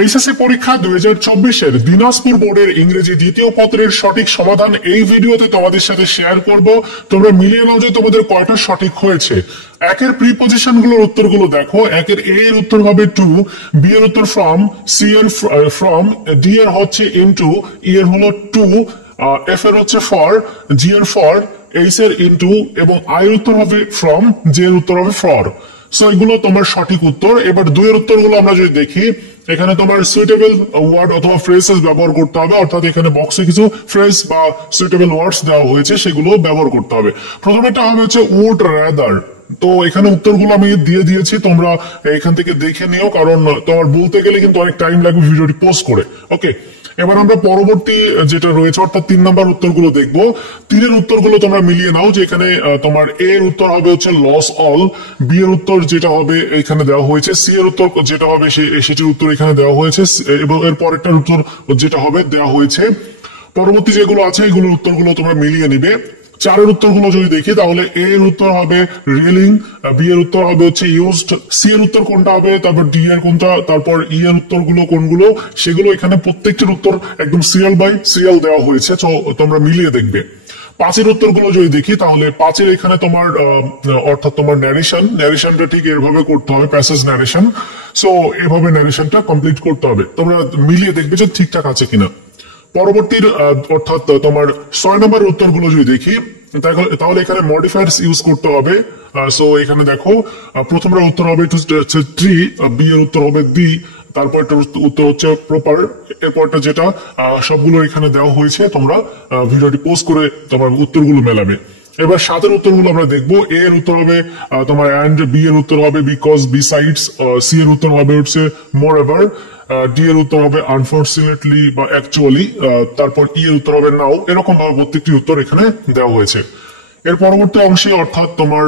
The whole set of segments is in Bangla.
এইচএসসি পরীক্ষা 2024-এর দিনাজপুর বোর্ডের ইংরেজি দ্বিতীয় পত্রের সঠিক সমাধান এই ভিডিওতে তোমাদের সাথে শেয়ার করব। তোমরা মিলিয়ে নাও যে তোমাদের কয়টা সঠিক হয়েছে। একের প্রিপজিশন গুলোর উত্তরগুলো দেখো। একের এ এর উত্তর হবে টু, বি এর উত্তর ফ্রম, সি এর ফ্রম, ডি এর হচ্ছে ইনটু, ই এর হলো টু, এফ এর হচ্ছে ফর, জি এর ফর, এইচ এর ইনটু এবং আই এর উত্তর হবে ফ্রম, জে এর উত্তর হবে ফর। সো এগুলো তোমার সঠিক উত্তর। এবার দুইয়ের উত্তরগুলো আমরা যদি দেখি, এখানে তোমার সুইটেবল ওয়ার্ড অথবা ফ্রেজেস ব্যবহার করতে হবে, অর্থাৎ এখানে বক্সে কিছু ফ্রেজ বা সুইটেবল ওয়ার্ডস দেওয়া হয়েছে, সেগুলো ব্যবহার করতে হবে। প্রথমেটা হবে হচ্ছে উড রাদার। তো এখানে উত্তরগুলো আমি দিয়ে দিয়েছি, তোমরা এখান থেকে দেখে নিও, কারণ তোমার বলতে গেলে কিন্তু অনেক টাইম লাগবে ভিডিওটি পোস্ট করে। ওকে, এবার আমরা পরবর্তী যেটা রয়েছে অর্থাৎ 3 নাম্বার উত্তরগুলো দেখবো। 3-এর উত্তরগুলো তোমরা মিলিয়ে নাও, যে এখানে তোমার এ এর উত্তর হবে হচ্ছে লস অল, বি এর উত্তর যেটা হবে এখানে দেওয়া হয়েছে, সি এর উত্তর যেটা হবে সেটির উত্তর এখানে দেওয়া হয়েছে, এবং এর পরেরটার উত্তর যেটা হবে দেওয়া হয়েছে। পরবর্তী যেগুলো আছে এগুলোর উত্তরগুলো তোমরা মিলিয়ে নিবে। 4-এর উত্তরগুলো যদি দেখি, তাহলে এ এর উত্তর হবে রিয়েলিং, বি এর উত্তর হবে হচ্ছে ইউজড, সি এর উত্তর কোনটা হবে, তারপর ডি এর কোনটা, তারপর ই এর উত্তরগুলো কোনগুলো, সেগুলো এখানে প্রত্যেকটির উত্তর একদম সিরিয়াল বাই সিরিয়াল দেওয়া হয়েছে, তো তোমরা মিলিয়ে দেখবে। 5-এর উত্তরগুলো যদি দেখি, তাহলে 5-এর এখানে তোমার অর্থাৎ তোমার ন্যারেশনটা ঠিক এভাবে করতে হবে, প্যাসেজ ন্যারেশন। সো এভাবে ন্যারেশনটা কমপ্লিট করতে হবে, তোমরা মিলিয়ে দেখবে যে ঠিকঠাক আছে কিনা। পরবর্তীর অর্থাৎ তোমার 6 নম্বরের উত্তরগুলো যদি দেখি, তাহলে এখানে মডিফায়ার্স ইউজ করতে হবে। সো এখানে দেখো, প্রথমটার উত্তর হবে ট্রি, বি এর উত্তর হবে দি, তারপরটার উত্তর হচ্ছে প্রপার, এরপরটা যেটা সবগুলো এখানে দেওয়া হয়েছে, তোমরা ভিডিওটি পোস্ট করে তোমার উত্তরগুলো মেলাবে। এবার 7-এর উত্তরগুলো আমরা দেখবো। এ এর উত্তর হবে তোমার অ্যান্ড, বি এর উত্তর হবে বিকজ, বিসাইডস, সি এর উত্তর হবে হচ্ছে মোর এভার, ডি এর উত্তর হবে আনফর্চুনেটলি বা অ্যাকচুয়ালি, তারপর ই এর উত্তর হবে নাও। এরকম ভাবে প্রত্যেকটি উত্তর এখানে দেওয়া হয়েছে। এর পরবর্তী অংশে অর্থাৎ তোমার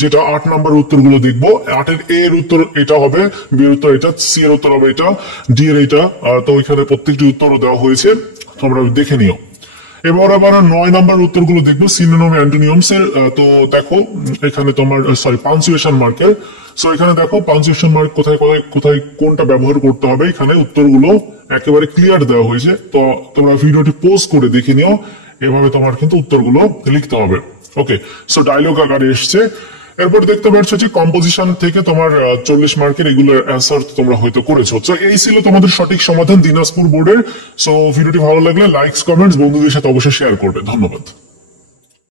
যেটা 8 নাম্বার উত্তরগুলো দেখবো। 8-এর এ এর উত্তর এটা হবে, বি এর উত্তর এটা, সি এর উত্তর হবে এটা, ডি এর এটা। তো এখানে প্রত্যেকটি উত্তর দেওয়া হয়েছে, তোমরা দেখে নিও। এবার আবার 9 নাম্বার উত্তরগুলো দেখবো, সিনোনিম অ্যান্টোনিমস এর। তো দেখো এখানে তোমার পাঞ্চুয়েশন মার্কের। সো এখানে দেখো পাঞ্চুয়েশন মার্ক কোথায় কোথায় কোথায় কোনটা ব্যবহার করতে হবে, এখানে উত্তরগুলো একেবারে ক্লিয়ার দেওয়া হয়েছে। তো তোমরা ভিডিওটি পোস্ট করে দেখে নিও, এভাবে তোমার কিন্তু উত্তরগুলো লিখতে হবে। ওকে, সো ডায়লগ আকারে এসছে। এরপর দেখতে পাচ্ছ যে কম্পোজিশন থেকে তোমার 40 মার্কের এগুলোর অ্যান্সার তোমরা হয়তো করেছো। তো এই ছিল তোমাদের সঠিক সমাধান দিনাজপুর বোর্ডের। সো ভিডিওটি ভালো লাগলে লাইকস, কমেন্টস বন্ধুদের সাথে অবশ্যই শেয়ার করবে। ধন্যবাদ।